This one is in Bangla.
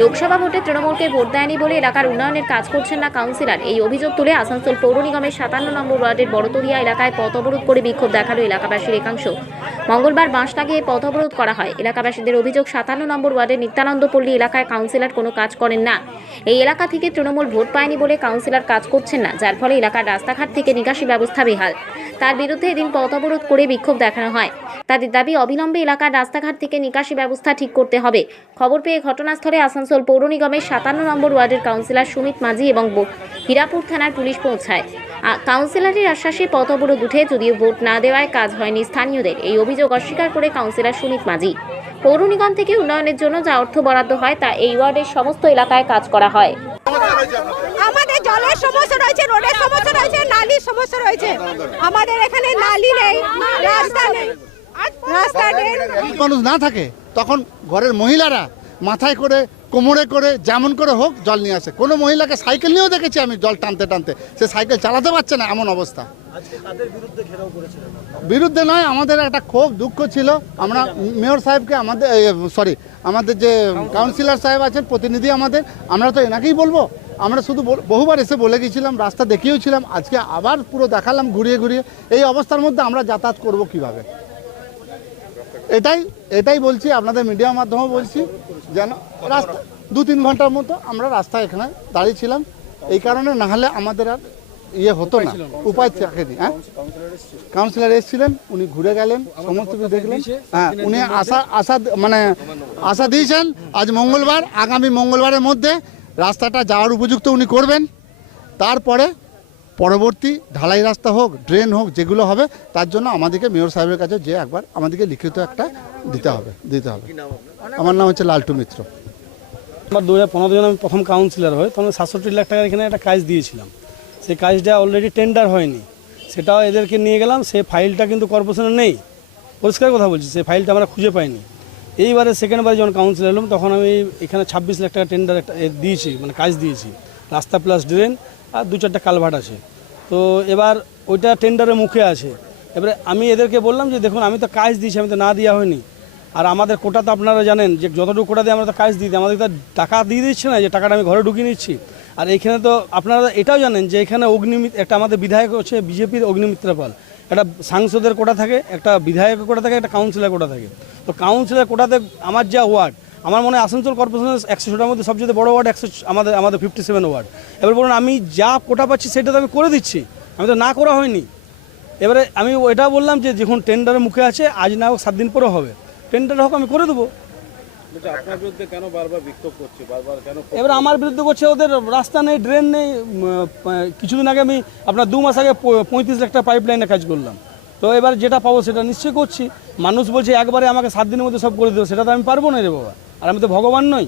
লোকসভা ভোটে তৃণমূলকে ভোট দেয়নি বলে এলাকার উন্নয়নের কাজ করছেন না কাউন্সিলর। এই অভিযোগ তুলে আসানসোল পৌর নিগমের 57 নম্বর ওয়ার্ডের বড়তরিয়া এলাকায় পথ অবরোধ করে বিক্ষোভ দেখালো এলাকাবাসীর একাংশ। মঙ্গলবার বাঁশ লাগিয়ে পথ অবরোধ করা হয়। এলাকাবাসীদের অভিযোগ 57 নম্বর ওয়ার্ডের নিত্যানন্দপল্লী এলাকায় কাউন্সিলর কোনো কাজ করেন না। এই এলাকা থেকে তৃণমূল ভোট পায়নি বলে কাউন্সিলর কাজ করছেন না, যার ফলে এলাকার রাস্তাঘাট থেকে নিকাশি ব্যবস্থা বেহাল। তার বিরুদ্ধে এদিন পথ অবরোধ করে বিক্ষোভ দেখানো হয়। তাদের দাবি অবিলম্বে এলাকার রাস্তাঘাট থেকে নিকাশি ব্যবস্থা ঠিক করতে হবে। খবর পেয়ে ঘটনাস্থলে আসানসোল পৌর নিগমের 57 নম্বর ওয়ার্ডের কাউন্সিলর সুমিত মাঝি এবং হীরাপুর থানার পুলিশ পৌঁছায়। কাউন্সিলরের আশ্বাসে পথ অবরোধ উঠে, যদিও ভোট না দেওয়ায় কাজ হয়নি স্থানীয়দের। এই অভিযোগ অস্বীকার করে কাউন্সিলর সুমিত মাঝি পৌর নিগম থেকে উন্নয়নের জন্য যা অর্থ বরাদ্দ হয় তা এই ওয়ার্ডের সমস্ত এলাকায় কাজ করা হয়। আমাদের জলের সমস্যা রয়েছে, রোডের সমস্যা রয়েছে, নালীর সমস্যা রয়েছে। আমাদের এখানে নালী নেই, রাস্তা নেই। মানুষ না থাকে তখন ঘরের মহিলারা মাথায় করে কোমরে করে যেমন করে হোক জল নিয়ে আসে। কোনো মহিলাকে সাইকেল নিয়েও দেখেছি আমি, জল টানতে টানতে সে সাইকেল চালাতে পারছে না, এমন অবস্থা। বিরুদ্ধে নয়, আমাদের একটা ক্ষোভ দুঃখ ছিল। আমরা মেয়র সাহেবকে আমাদের যে কাউন্সিলর সাহেব আছেন প্রতিনিধি আমরা তো এনাকেই বলবো। আমরা শুধু বহুবার এসে বলে গিয়েছিলাম, রাস্তা দেখিয়েছিলাম, আজকে আবার পুরো দেখালাম ঘুরিয়ে ঘুরিয়ে। এই অবস্থার মধ্যে আমরা যাতায়াত করব কিভাবে? এটাই বলছি, আপনাদের মিডিয়ার মাধ্যমে বলছি, যেন রাস্তা 2-3 ঘন্টার মতো আমরা রাস্তায় এখানে দাঁড়িয়েছিলাম। এই কারণে না হলে আমাদের আর হতো না, উপায় থাকেনি। হ্যাঁ, কাউন্সিলর এসেছিলেন, উনি ঘুরে গেলেন, সমস্ত কিছু দেখলেন। হ্যাঁ, উনি আশা দিয়েছেন আজ মঙ্গলবার, আগামী মঙ্গলবারের মধ্যে রাস্তাটা যাওয়ার উপযুক্ত উনি করবেন। তারপরে পরবর্তী ঢালাই রাস্তা হোক, ড্রেন হোক, যেগুলো হবে তার জন্য আমাদেরকে মেয়র সাহেবের কাছে যে একবার আমাদেরকে লিখিত একটা দিতে হবে। আমার নাম হচ্ছে লালটু মিত্র। আমার 2015 আমি প্রথম কাউন্সিলর হই, তখন 67 লাখ টাকার এখানে একটা কাজ দিয়েছিলাম। সেই কাজটা অলরেডি টেন্ডার হয়নি, সেটাও এদেরকে নিয়ে গেলাম। সেই ফাইলটা কিন্তু কর্পোরেশনে নেই, পরিষ্কার কথা বলছি, সেই ফাইলটা আমরা খুঁজে পাইনি। এইবারে সেকেন্ডবারে যখন কাউন্সিলর এলাম তখন আমি এখানে 26 লাখ টাকা টেন্ডার একটা দিয়েছি, মানে কাজ দিয়েছি, রাস্তা প্লাস ড্রেন আর 2-4টা কালভার্ট আছে। তো এবার ওইটা টেন্ডারের মুখে আছে। এবারে আমি এদেরকে বললাম যে দেখুন, আমি তো কাজ দিয়েছি, আমি তো না দেওয়া হয়নি। আর আমাদের কোটা তো আপনারা জানেন যে যতটুকু কোটা দিয়ে আমরা তো কাজ দিই, আমাদের তো টাকা দিয়ে দিচ্ছে না, যে টাকাটা আমি ঘরে ঢুকিয়ে নিচ্ছি। আর এখানে তো আপনারা এটাও জানেন যে এখানে একটা আমাদের বিধায়ক হচ্ছে বিজেপির অগ্নিমিত্রা পাল, একটা সাংসদের কোটা থাকে, একটা বিধায়কের কোটা থাকে, একটা কাউন্সিলর কোটা থাকে। তো কাউন্সিলর কোটাতে আমার যা ওয়ার্ড, আমার মনে হয় আসানসোল কর্পোরেশনের 100টার মধ্যে সবচেয়ে বড় ওয়ার্ড আমাদের 57 ওয়ার্ড। এবার বলুন, আমি যা কোটা পাচ্ছি সেটা তো আমি করে দিচ্ছি, আমি তো না করা হয়নি। এবারে আমি এটা বললাম যে যখন টেন্ডারের মুখে আছে, আজ না হোক 7 দিন পরে হবে, টেন্ডার হোক, আমি করে দেবো। এবার আমার বিরুদ্ধে করছে, ওদের রাস্তা নেই, ড্রেন নেই। কিছুদিন আগে আমি আপনার 2 মাস আগে 35 লাখ টাকা পাইপ লাইনে কাজ করলাম। তো এবার যেটা পাবো সেটা নিশ্চয়ই করছি। মানুষ বলছে একবারে আমাকে 7 দিনের মধ্যে সব করে দেবো, সেটা তো আমি পারবো না রে বাবা, আর আমি তো ভগবান নই।